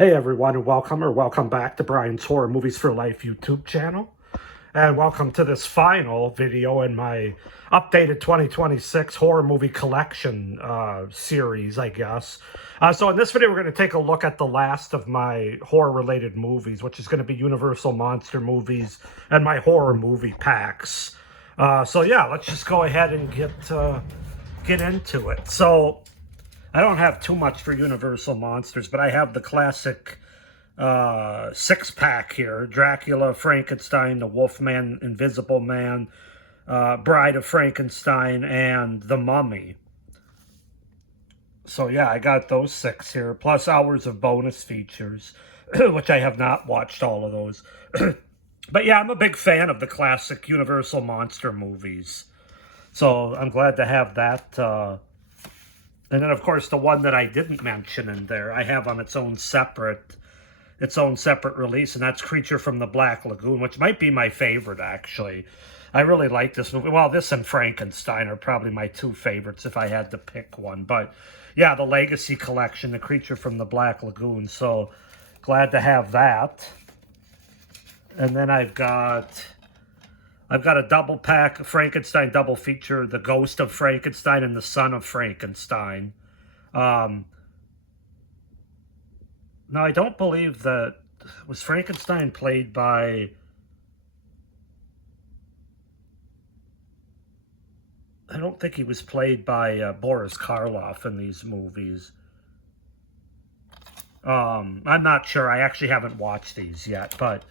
Hey everyone, and welcome back to Brian's Horror Movies for Life YouTube channel. And welcome to this final video in my updated 2026 horror movie collection series, I guess. So in this video, we're going to take a look at the last of my horror-related movies, which is going to be Universal Monster movies and my horror movie packs. So yeah, let's just go ahead and get into it. So I don't have too much for Universal Monsters, but I have the classic six-pack here. Dracula, Frankenstein, The Wolfman, Invisible Man, Bride of Frankenstein, and The Mummy. So yeah, I got those six here, plus hours of bonus features, which I have not watched all of those. But yeah, I'm a big fan of the classic Universal Monster movies. So I'm glad to have that. And then, of course, the one that I didn't mention in there, I have on its own separate release, and that's Creature from the Black Lagoon, which might be my favorite, actually. I really like this movie. Well, this and Frankenstein are probably my two favorites if I had to pick one. But, yeah, the Legacy Collection, The Creature from the Black Lagoon. So, glad to have that. And then I've got a double pack, Frankenstein double feature, The Ghost of Frankenstein and The Son of Frankenstein. Now, I don't believe that, was Frankenstein played by, I don't think he was played by Boris Karloff in these movies. I'm not sure. I actually haven't watched these yet, but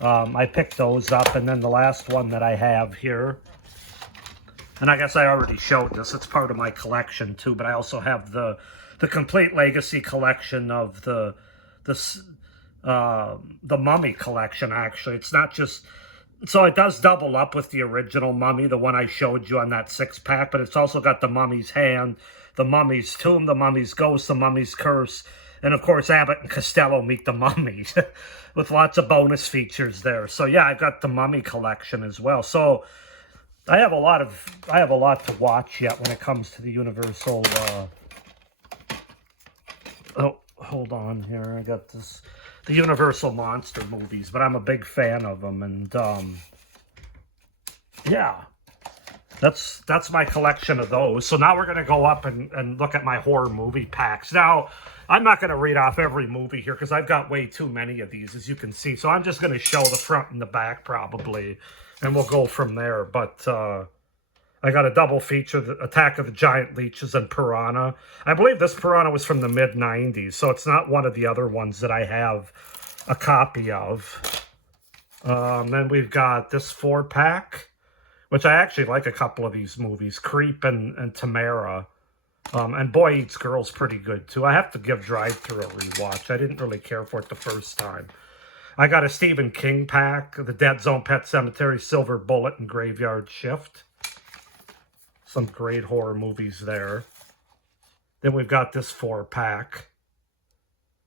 I picked those up. And then the last one that I have here, and I guess I already showed this, it's part of my collection too, but I also have the complete Legacy collection of the Mummy collection, actually. It's not just, so it does double up with the original Mummy, the one I showed you on that six-pack, but it's also got the Mummy's Hand, the Mummy's Tomb, the Mummy's Ghost, the Mummy's Curse, and of course Abbott and Costello Meet the Mummy, with lots of bonus features there. So yeah, I've got the Mummy collection as well. So I have a lot to watch yet when it comes to the Universal. Oh, hold on here. I got the Universal Monster movies, but I'm a big fan of them, and yeah. That's my collection of those. So now we're going to go up and look at my horror movie packs. Now, I'm not going to read off every movie here because I've got way too many of these, as you can see. So I'm just going to show the front and the back probably, and we'll go from there. But I got a double feature, the Attack of the Giant Leeches and Piranha. I believe this Piranha was from the mid-90s, so it's not one of the other ones that I have a copy of. Then we've got this 4-pack, which I actually like a couple of these movies, Creep and Tamara. And Boy Eats Girl's pretty good, too. I have to give Drive-Thru a rewatch. I didn't really care for it the first time. I got a Stephen King pack, The Dead Zone, Pet Sematary, Silver Bullet, and Graveyard Shift. Some great horror movies there. Then we've got this 4-pack.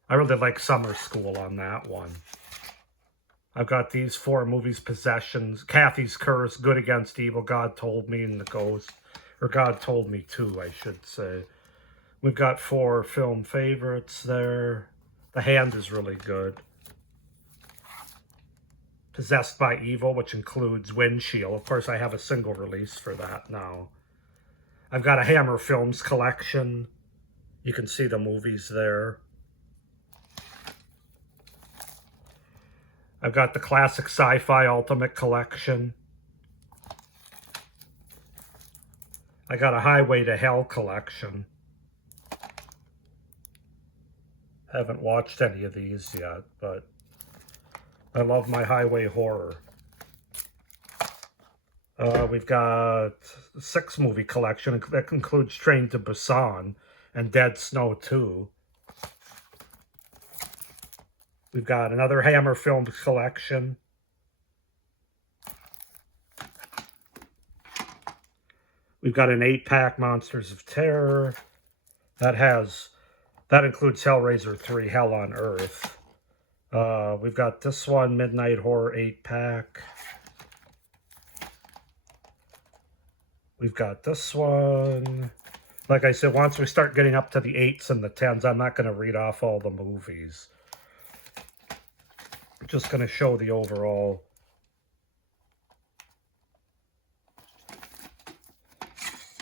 I really like Summer School on that one. I've got these 4 movies, Possessions, Kathy's Curse, Good Against Evil, God Told Me, and The Ghost. Or God Told Me Too, I should say. We've got 4 film favorites there. The Hand is really good. Possessed by Evil, which includes Windshield. Of course, I have a single release for that now. I've got a Hammer Films collection. You can see the movies there. I've got the Classic Sci-Fi Ultimate Collection. I got a Highway to Hell collection. Haven't watched any of these yet, but I love my highway horror. We've got a 6-movie collection that includes Train to Busan and Dead Snow 2. We've got another Hammer Films collection. We've got an 8-pack Monsters of Terror. That includes Hellraiser 3, Hell on Earth. We've got this one, Midnight Horror 8-pack. We've got this one. Like I said, once we start getting up to the 8s and the 10s, I'm not going to read off all the movies. Just going to show the overall.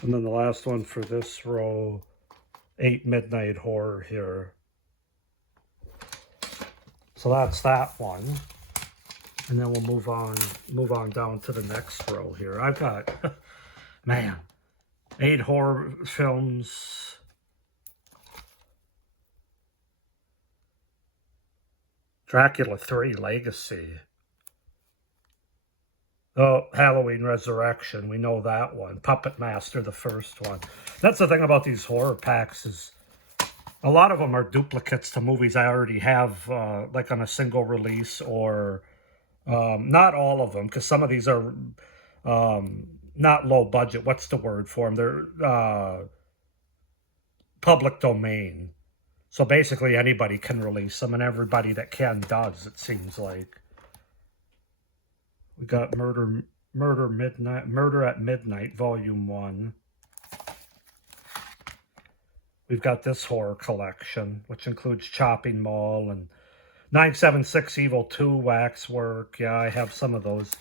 And then the last one for this row, 8 Midnight Horror here. So that's that one. And then we'll move on down to the next row here. I've got, man, 8 horror films. Dracula 3 Legacy. Oh, Halloween Resurrection. We know that one. Puppet Master, the first one. That's the thing about these horror packs is a lot of them are duplicates to movies I already have, like on a single release, or not all of them, because some of these are not low budget. What's the word for them? They're public domain. So basically anybody can release them, and everybody that can does, it seems like. We got Murder at Midnight, Volume 1. We've got this horror collection, which includes Chopping Mall and 976 Evil 2 Waxwork. Yeah, I have some of those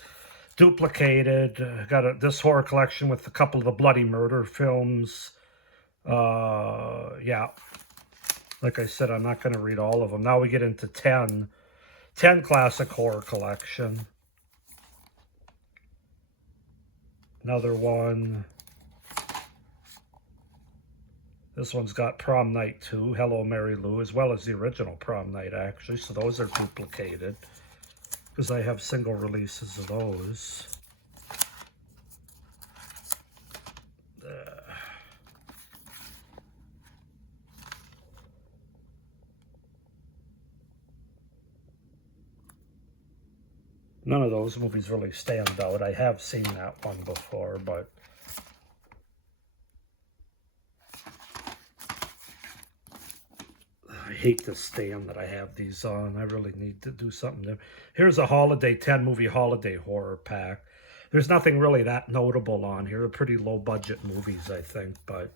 duplicated. Got this horror collection with a couple of the Bloody Murder films. Yeah. Like I said, I'm not going to read all of them. Now we get into 10 classic horror collection. Another one. This one's got Prom Night 2, Hello Mary Lou, as well as the original Prom Night, actually. So those are duplicated, because I have single releases of those. None of those movies really stand out. I have seen that one before, but I hate the stand that I have these on. I really need to do something there. Here's a holiday 10 movie holiday horror pack. There's nothing really that notable on here. They're pretty low budget movies, I think, but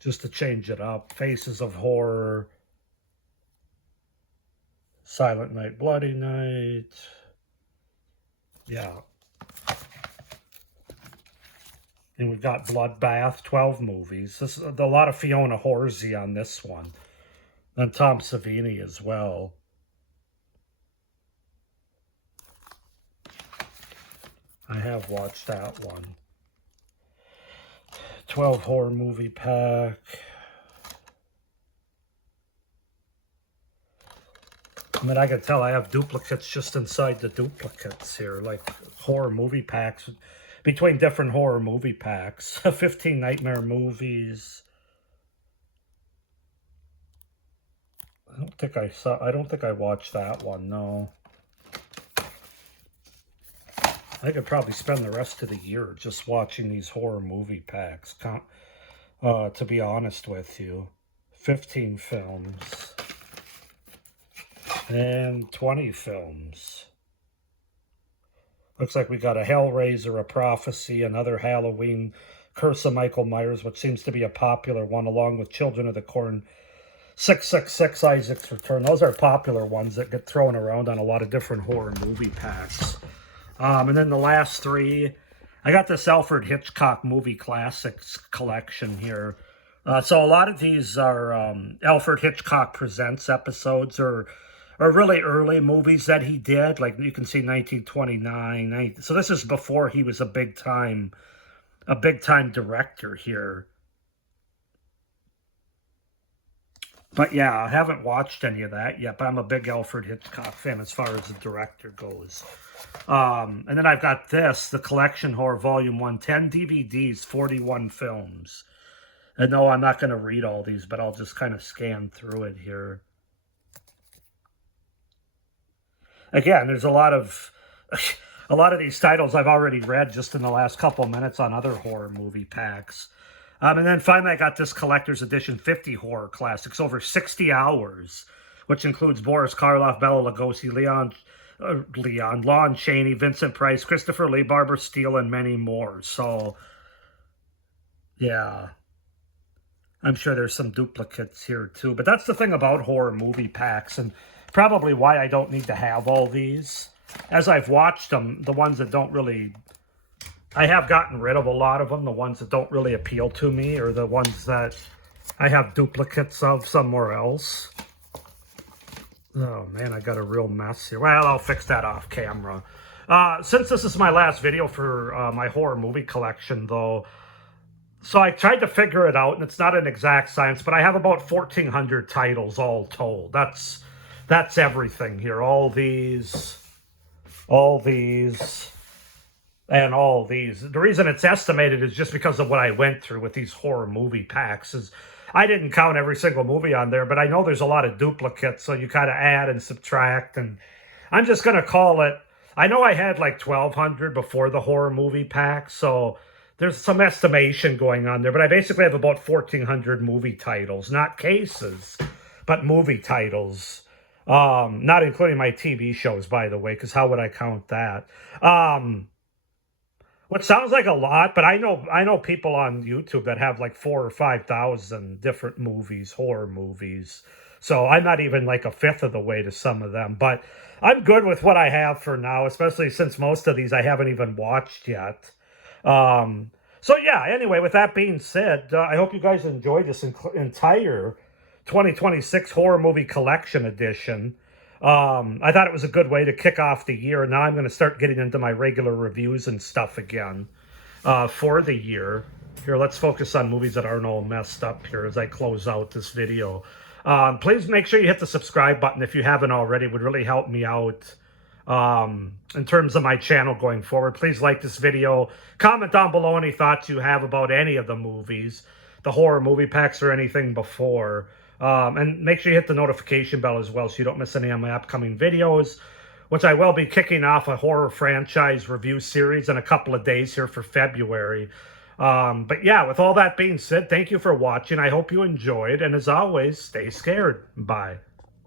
just to change it up. Faces of Horror, Silent Night, Bloody Night. Yeah. And we've got Bloodbath, 12 movies. This is a lot of Fiona Horsey on this one. And Tom Savini as well. I have watched that one. 12 horror movie pack. I mean, I can tell I have duplicates just inside the duplicates here, like horror movie packs between different horror movie packs. 15 Nightmare Movies. I don't think I watched that one, no. I could probably spend the rest of the year just watching these horror movie packs, to be honest with you. 15 films. And 20 films. Looks like we got a Hellraiser, a Prophecy, another Halloween, Curse of Michael Myers, which seems to be a popular one, along with Children of the Corn, 666, Isaac's Return. Those are popular ones that get thrown around on a lot of different horror movie packs. And then the last three, I got this Alfred Hitchcock movie classics collection here. So a lot of these are Alfred Hitchcock Presents episodes, or really early movies that he did. Like you can see 1929. So this is before he was a big time director here. But yeah, I haven't watched any of that yet, but I'm a big Alfred Hitchcock fan as far as the director goes. And then I've got this, the Collection Horror Volume 1, 10 DVDs, 41 films. And no, I'm not going to read all these, but I'll just kind of scan through it here. Again, there's a lot of these titles I've already read just in the last couple minutes on other horror movie packs. And then finally, I got this collector's edition 50 horror classics, over 60 hours, which includes Boris Karloff, Bela Lugosi, Lon Chaney, Vincent Price, Christopher Lee, Barbara Steele, and many more. So, yeah, I'm sure there's some duplicates here too. But that's the thing about horror movie packs. And probably why I don't need to have all these. As I've watched them, the ones that don't really... I have gotten rid of a lot of them. The ones that don't really appeal to me, or the ones that I have duplicates of somewhere else. Oh, man, I got a real mess here. Well, I'll fix that off camera. Since this is my last video for my horror movie collection, though, so I tried to figure it out, and it's not an exact science, but I have about 1,400 titles all told. That's everything here. All these, and all these. The reason it's estimated is just because of what I went through with these horror movie packs. Is I didn't count every single movie on there, but I know there's a lot of duplicates, so you kind of add and subtract, and I'm just going to call it... I know I had like 1,200 before the horror movie pack, so there's some estimation going on there, but I basically have about 1,400 movie titles, not cases, but movie titles. Not including my TV shows, by the way, because how would I count that? What sounds like a lot, but I know people on YouTube that have like 4,000 or 5,000 different movies, horror movies. So I'm not even like a fifth of the way to some of them, but I'm good with what I have for now, especially since most of these I haven't even watched yet. So yeah, anyway, with that being said, I hope you guys enjoyed this entire 2026 horror movie collection edition. I thought it was a good way to kick off the year. Now I'm going to start getting into my regular reviews and stuff again for the year. Here, let's focus on movies that aren't all messed up here as I close out this video. Please make sure you hit the subscribe button if you haven't already. It would really help me out in terms of my channel going forward. Please like this video. Comment down below any thoughts you have about any of the movies, the horror movie packs, or anything before. And make sure you hit the notification bell as well so you don't miss any of my upcoming videos, which I will be kicking off a horror franchise review series in a couple of days here for February. But yeah, with all that being said, thank you for watching. I hope you enjoyed. And as always, stay scared. Bye.